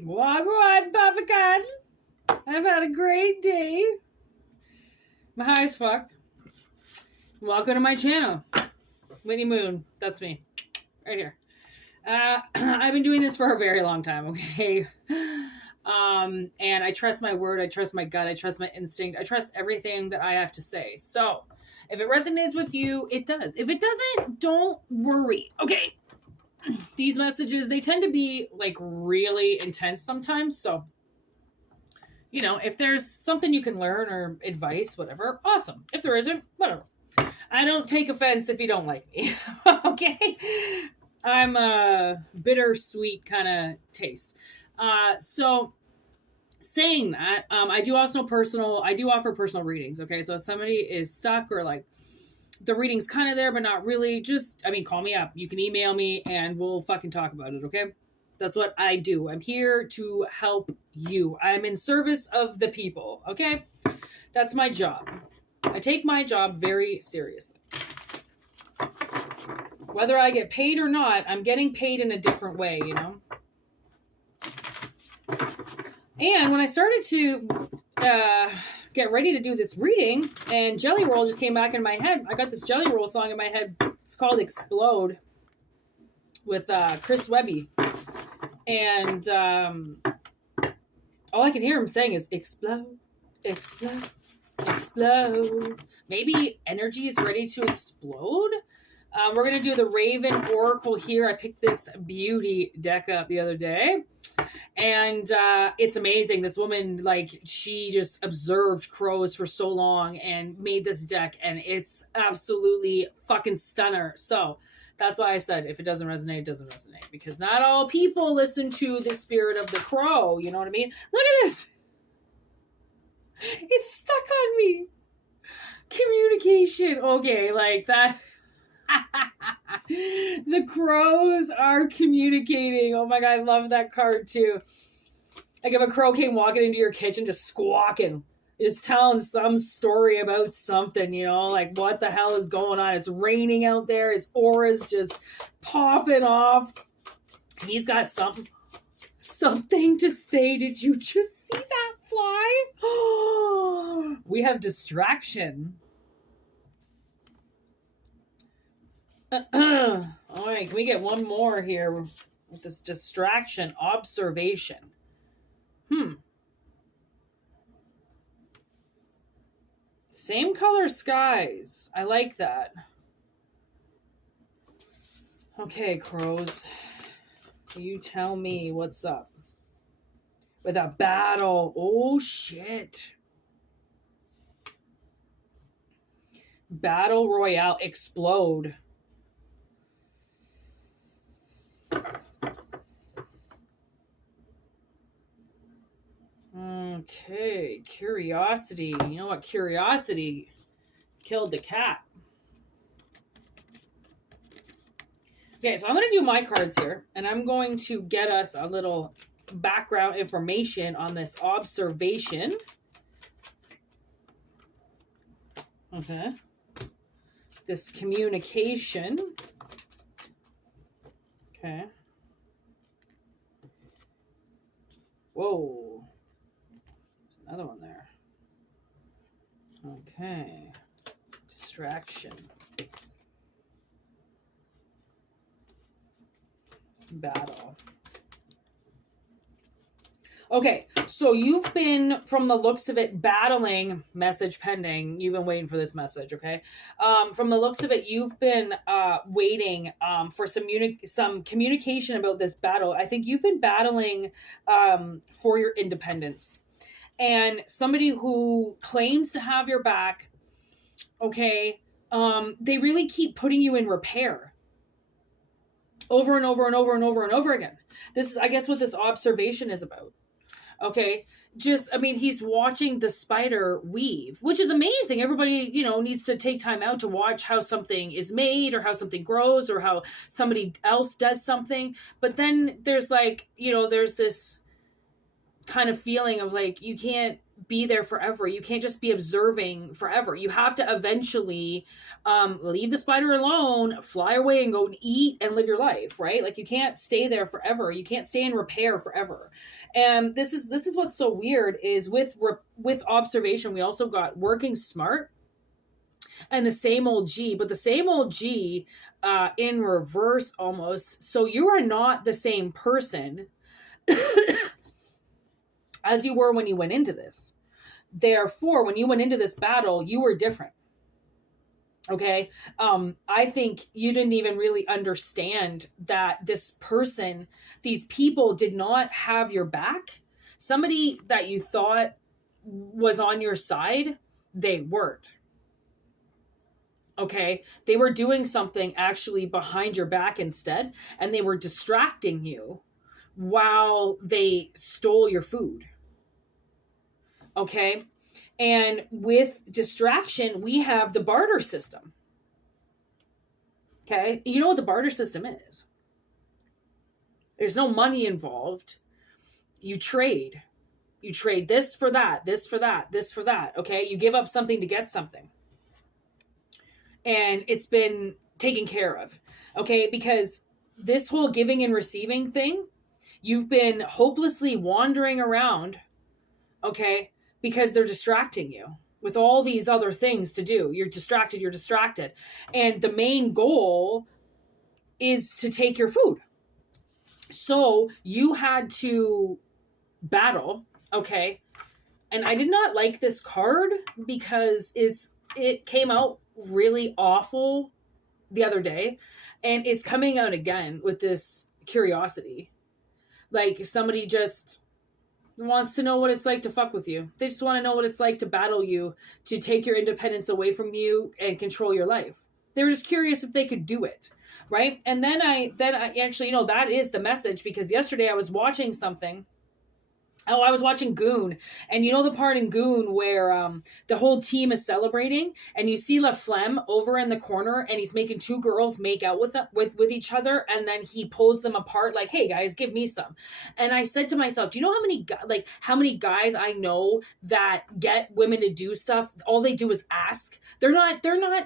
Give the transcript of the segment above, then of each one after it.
Wagwan, Papa Cotton. I've had a great day. I'm high as fuck. Welcome to my channel. Whitney Moon. That's me. Right here. I've been doing this for a very long time, okay? And I trust my word. I trust my gut. I trust my instinct. I trust everything that I have to say. So, if it resonates with you, it does. If it doesn't, don't worry, okay? These messages, they tend to be like really intense sometimes. So, you know, if there's something you can learn or advice, whatever, awesome. If there isn't, whatever. I don't take offense if you don't like me. Okay? I'm a bittersweet kind of taste. So saying that, I do offer personal readings. Okay. So if somebody is stuck or like the reading's kind of there, but not really, call me up. You can email me and we'll fucking talk about it. Okay. That's what I do. I'm here to help you. I'm in service of the people. Okay. That's my job. I take my job very seriously. Whether I get paid or not, I'm getting paid in a different way, you know? And when I started to get ready to do this reading, and Jelly Roll just came back in my head. I got this Jelly Roll song in my head. It's called Explode with Chris Webby. And all I can hear him saying is, explode, explode, explode. Maybe energy is ready to explode? We're going to do the Raven Oracle here. I picked this beauty deck up the other day. And it's amazing. This woman, like, she just observed crows for so long and made this deck. And it's absolutely fucking stunner. So that's why I said, if it doesn't resonate, it doesn't resonate. Because not all people listen to the spirit of the crow. You know what I mean? Look at this. It's stuck on me. Communication. Okay, like that. The crows are communicating. Oh my god, I love that card too. Like if a crow came walking into your kitchen just squawking, just telling some story about something, you know, like what the hell is going on? It's raining out there, his aura's just popping off. He's got something to say. Did you just see that fly? We have distraction. All right, can we get one more here with this distraction? Observation. Same color skies. I like that. Okay, crows. You tell me what's up. With a battle. Oh, shit. Battle Royale. Explode. Okay, curiosity. You know what? Curiosity killed the cat. Okay, so I'm going to do my cards here, and I'm going to get us a little background information on this observation. Okay. This communication. Okay. Whoa. Another one there. Okay. Distraction. Battle. Okay, so you've been, from the looks of it, battling, message pending. You've been waiting for this message, okay? From the looks of it, you've been waiting for some communication about this battle. I think you've been battling for your independence. And somebody who claims to have your back, okay, they really keep putting you in repair. Over and over and over and over and over again. This is, I guess, what this observation is about. Okay, he's watching the spider weave, which is amazing. Everybody, you know, needs to take time out to watch how something is made or how something grows or how somebody else does something. But then there's like, you know, there's this kind of feeling of like, you can't be there forever. You can't just be observing forever. You have to eventually leave the spider alone, fly away and go and eat and live your life, right? Like you can't stay there forever. You can't stay in repair forever. And this is what's so weird is with observation, we also got working smart and the same old G, but the same old G in reverse almost. So you are not the same person as you were when you went into this. Therefore, when you went into this battle, you were different. Okay. I think you didn't even really understand that this person, these people did not have your back. Somebody that you thought was on your side, they weren't. Okay. They were doing something actually behind your back instead, and they were distracting you while they stole your food. Okay. And with distraction, we have the barter system. Okay. You know what the barter system is? There's no money involved. You trade. You trade this for that, this for that, this for that. Okay. You give up something to get something. And it's been taken care of. Okay. Because this whole giving and receiving thing, you've been hopelessly wandering around. Okay. Because they're distracting you with all these other things to do. You're distracted. And the main goal is to take your food. So you had to battle. Okay. And I did not like this card because it came out really awful the other day. And it's coming out again with this curiosity. Like somebody just wants to know what it's like to fuck with you. They just want to know what it's like to battle you, to take your independence away from you and control your life. They were just curious if they could do it, right? And then I actually, that is the message, because yesterday I was watching something. Oh, I was watching Goon, and you know the part in Goon where the whole team is celebrating, and you see La Flemme over in the corner, and he's making two girls make out with each other, and then he pulls them apart like, "Hey guys, give me some." And I said to myself, "Do you know how many guys I know that get women to do stuff? All they do is ask. They're not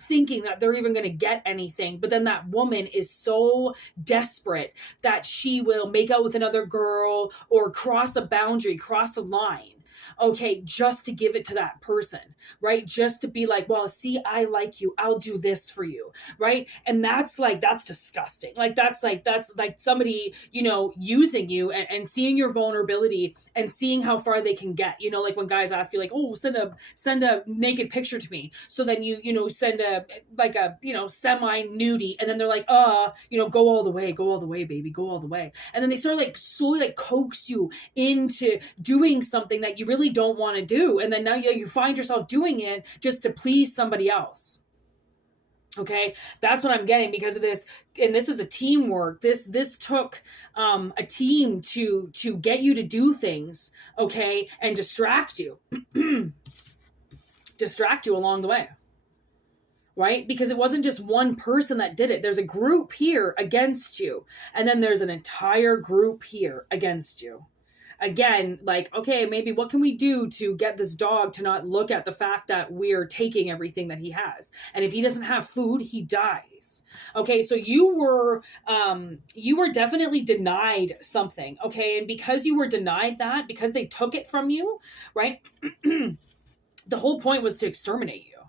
thinking that they're even going to get anything, but then that woman is so desperate that she will make out with another girl or cross a boundary, cross a line, okay, just to give it to that person, right? Just to be like, well, see, I like you, I'll do this for you, right? And that's disgusting. That's like somebody, using you and seeing your vulnerability and seeing how far they can get. Like when guys ask you like, oh, send a naked picture to me. So then you send a semi nudie, and then they're like, go all the way, baby, go all the way. And then they sort of like slowly like coax you into doing something that you really don't want to do. And then now you find yourself doing it just to please somebody else. Okay. That's what I'm getting because of this. And this is a teamwork. This took a team to get you to do things. Okay. And distract you along the way. Right? Because it wasn't just one person that did it. There's a group here against you. And then there's an entire group here against you. Again, like, okay, maybe what can we do to get this dog to not look at the fact that we're taking everything that he has? And if he doesn't have food, he dies. Okay, so you were definitely denied something. Okay, and because you were denied that, because they took it from you, right? The whole point was to exterminate you.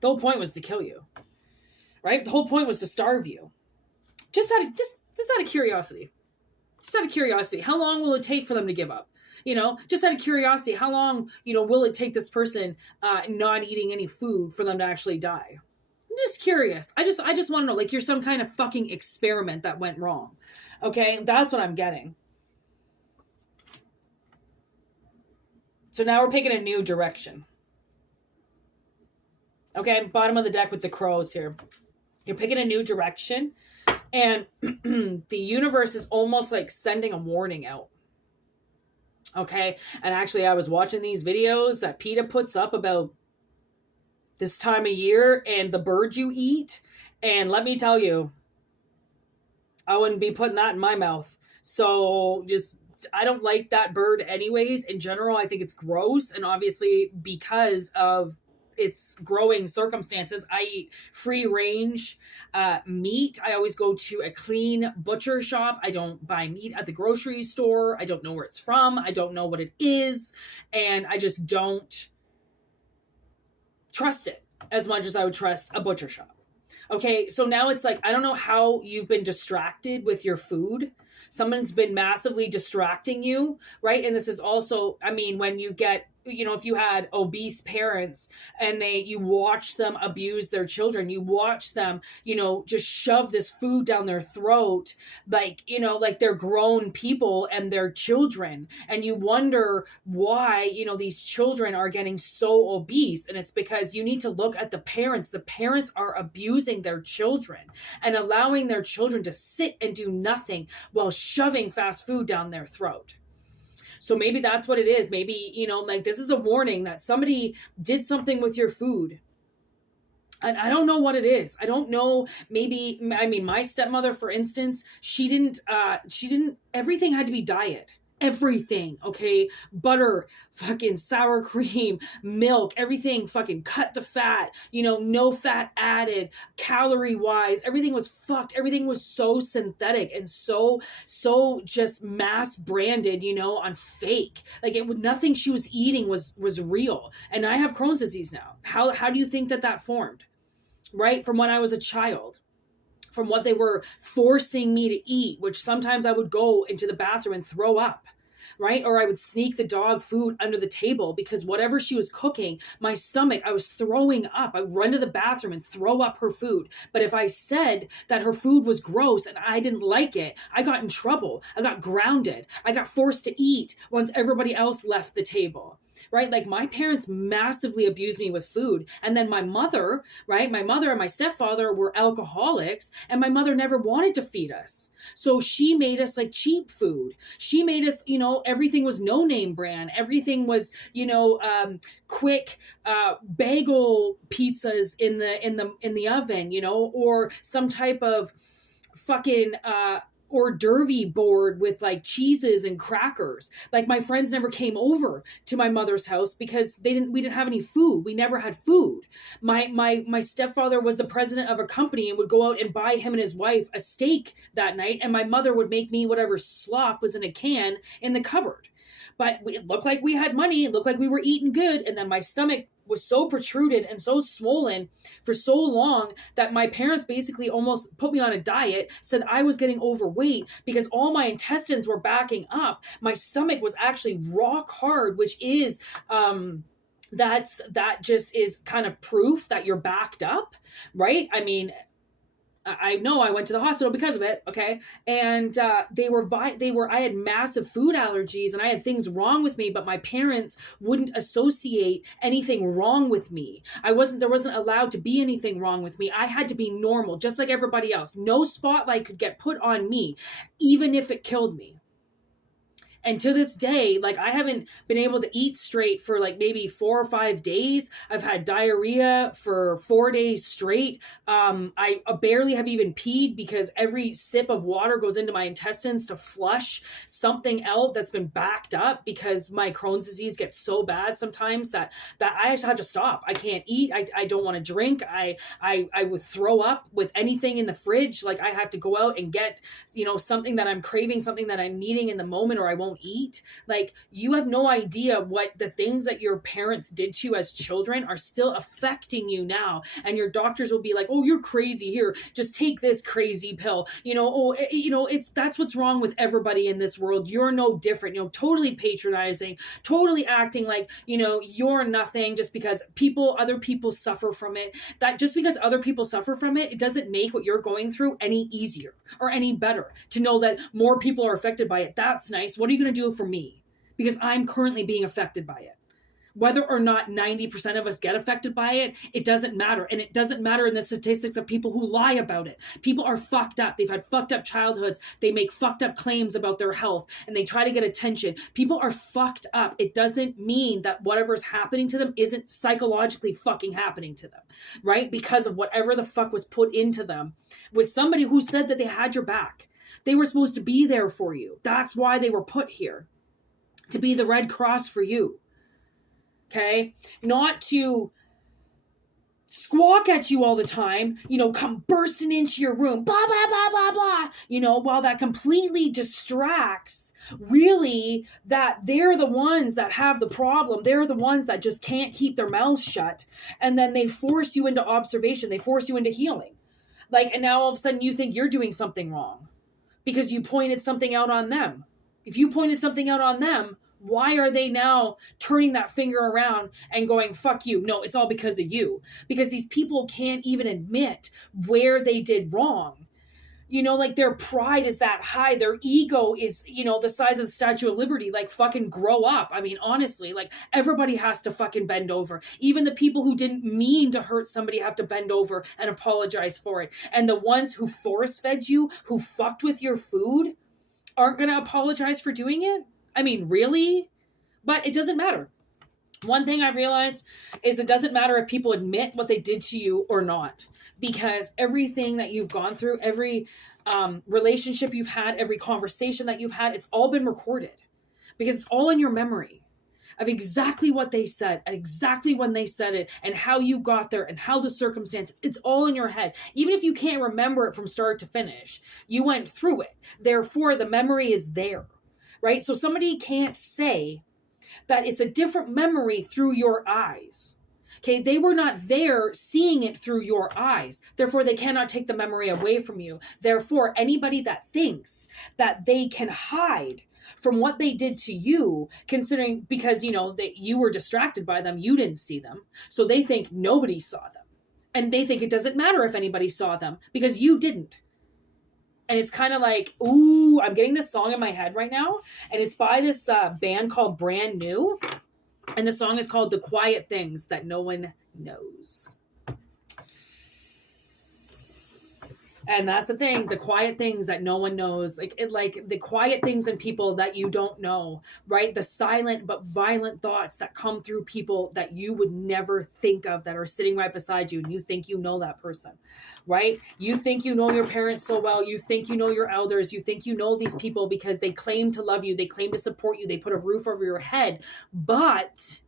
The whole point was to kill you, right? The whole point was to starve you. Just out of curiosity. Just out of curiosity, how long will it take for them to give up? Just out of curiosity, how long, will it take this person not eating any food for them to actually die? I'm just curious. I just want to know, like, you're some kind of fucking experiment that went wrong. Okay, that's what I'm getting. So now we're picking a new direction. Okay, bottom of the deck with the crows here. You're picking a new direction. And the universe is almost like sending a warning out. Okay. And actually, I was watching these videos that PETA puts up about this time of year and the birds you eat. And let me tell you, I wouldn't be putting that in my mouth. So just don't like that bird anyways. In general, I think it's gross. And obviously because of its growing circumstances, I eat free range meat. I always go to a clean butcher shop. I don't buy meat at the grocery store. I don't know where it's from. I don't know what it is. And I just don't trust it as much as I would trust a butcher shop. Okay, so now it's like, I don't know how you've been distracted with your food. Someone's been massively distracting you, right? And this is also, I mean, when you get, you know, if you had obese parents and you watch them abuse their children, you watch them, you know, just shove this food down their throat, like, you know, like they're grown people and they're children. And you wonder why, you know, these children are getting so obese. And it's because you need to look at the parents. The parents are abusing their children and allowing their children to sit and do nothing while shoving fast food down their throat. So maybe that's what it is. Maybe, you know, like this is a warning that somebody did something with your food. And I don't know what it is. I don't know. Maybe, I mean, my stepmother, for instance, she didn't, everything had to be diet. Everything, okay? Butter, fucking sour cream, milk, everything fucking cut the fat, you know, no fat added, calorie wise, everything was fucked. Everything was so synthetic and so just mass branded, you know, on fake. Like nothing she was eating was real. And I have Crohn's disease now. How do you think that formed? Right? From when I was a child. From what they were forcing me to eat, which sometimes I would go into the bathroom and throw up, right? Or I would sneak the dog food under the table because whatever she was cooking, my stomach, I was throwing up. I'd run to the bathroom and throw up her food. But if I said that her food was gross and I didn't like it, I got in trouble. I got grounded. I got forced to eat once everybody else left the table. Right? Like my parents massively abused me with food. And then my mother, right? My mother and my stepfather were alcoholics and my mother never wanted to feed us. So she made us like cheap food. She made us, you know, everything was no name brand. Everything was, you know, quick bagel pizzas in the oven, you know, or some type of fucking hors d'oeuvre board with like cheeses and crackers. Like my friends never came over to my mother's house because we didn't have any food. We never had food. My stepfather was the president of a company and would go out and buy him and his wife a steak that night. And my mother would make me whatever slop was in a can in the cupboard. But it looked like we had money. It looked like we were eating good. And then my stomach was so protruded and so swollen for so long that my parents basically almost put me on a diet, said I was getting overweight because all my intestines were backing up. My stomach was actually rock hard, which is, that just is kind of proof that you're backed up, right? I mean, I know I went to the hospital because of it. Okay. And, I had massive food allergies and I had things wrong with me, but my parents wouldn't associate anything wrong with me. There wasn't allowed to be anything wrong with me. I had to be normal, just like everybody else. No spotlight could get put on me, even if it killed me. And to this day, like I haven't been able to eat straight for like maybe 4 or 5 days. I've had diarrhea for 4 days straight. I barely have even peed because every sip of water goes into my intestines to flush something out that's been backed up because my Crohn's disease gets so bad sometimes that I just have to stop. I can't eat. I don't want to drink. I would throw up with anything in the fridge. Like I have to go out and get, you know, something that I'm craving, something that I'm needing in the moment, or I won't eat. Like you have no idea what the things that your parents did to you as children are still affecting you now. And your doctors will be like, oh, you're crazy, here, just take this crazy pill, you know, oh, you know, that's what's wrong with everybody in this world. You're no different, you know, totally patronizing, totally acting like, you know, you're nothing just because other people suffer from it. That just because other people suffer from it, it doesn't make what you're going through any easier or any better. To know that more people are affected by it, that's nice. What are you going to do for me? Because I'm currently being affected by it. Whether or not 90% of us get affected by it, it doesn't matter. And it doesn't matter in the statistics of people who lie about it. People are fucked up. They've had fucked up childhoods. They make fucked up claims about their health and they try to get attention. People are fucked up. It doesn't mean that whatever's happening to them isn't psychologically fucking happening to them, right? Because of whatever the fuck was put into them with somebody who said that they had your back. They were supposed to be there for you. That's why they were put here, to be the Red Cross for you. Okay? Not to squawk at you all the time, come bursting into your room, blah, blah, blah, blah, blah, while that completely distracts really that they're the ones that have the problem. They're the ones that just can't keep their mouths shut. And then they force you into observation. They force you into healing. And now all of a sudden you think you're doing something wrong because you pointed something out on them. If you pointed something out on them, why are they now turning that finger around and going, fuck you? No, it's all because of you. Because these people can't even admit where they did wrong. Their pride is that high. Their ego is, the size of the Statue of Liberty. Fucking grow up. I mean, honestly, everybody has to fucking bend over. Even the people who didn't mean to hurt somebody have to bend over and apologize for it. And the ones who force fed you, who fucked with your food, aren't going to apologize for doing it? I mean, really? But it doesn't matter. One thing I've realized is it doesn't matter if people admit what they did to you or not, because everything that you've gone through, every relationship you've had, every conversation that you've had, it's all been recorded because it's all in your memory of exactly what they said and exactly when they said it and how you got there and how the circumstances, it's all in your head. Even if you can't remember it from start to finish, you went through it. Therefore, the memory is there. Right? So somebody can't say that it's a different memory through your eyes. Okay? They were not there seeing it through your eyes. Therefore, they cannot take the memory away from you. Therefore, anybody that thinks that they can hide from what they did to you, considering because, that you were distracted by them, you didn't see them. So they think nobody saw them. And they think it doesn't matter if anybody saw them because you didn't. And it's kind of like, ooh, I'm getting this song in my head right now. And it's by this band called Brand New. And the song is called The Quiet Things That No One Knows. And that's the thing, the quiet things that no one knows, the quiet things in people that you don't know, right? The silent but violent thoughts that come through people that you would never think of that are sitting right beside you. And you think you know that person, right? You think you know your parents so well. You think you know your elders. You think you know these people because they claim to love you. They claim to support you. They put a roof over your head. But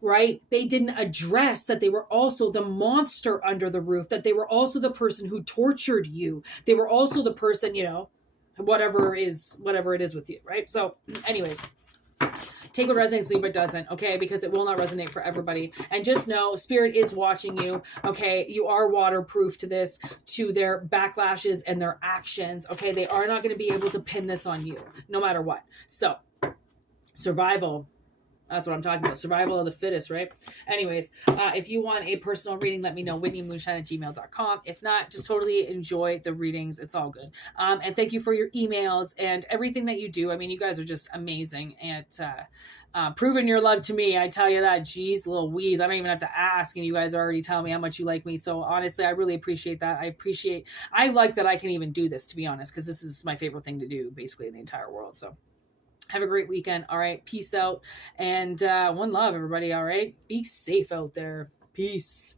right? They didn't address that they were also the monster under the roof, that they were also the person who tortured you. They were also the person, whatever it is with you, right? So anyways, take what resonates, leave what doesn't, okay? Because it will not resonate for everybody. And just know, Spirit is watching you, okay? You are waterproof to this, to their backlashes and their actions, okay? They are not going to be able to pin this on you, no matter what. So, survival. That's what I'm talking about. Survival of the fittest, right? Anyways, if you want a personal reading, let me know. WhitneyMoonshine@gmail.com. If not, just totally enjoy the readings. It's all good. And thank you for your emails and everything that you do. I mean, you guys are just amazing at proving your love to me. I tell you that. Geez, little wheeze. I don't even have to ask, and you guys already tell me how much you like me. So honestly, I really appreciate that. I like that I can even do this, to be honest, because this is my favorite thing to do, basically, in the entire world. So have a great weekend. All right. Peace out. And one love, everybody. All right. Be safe out there. Peace.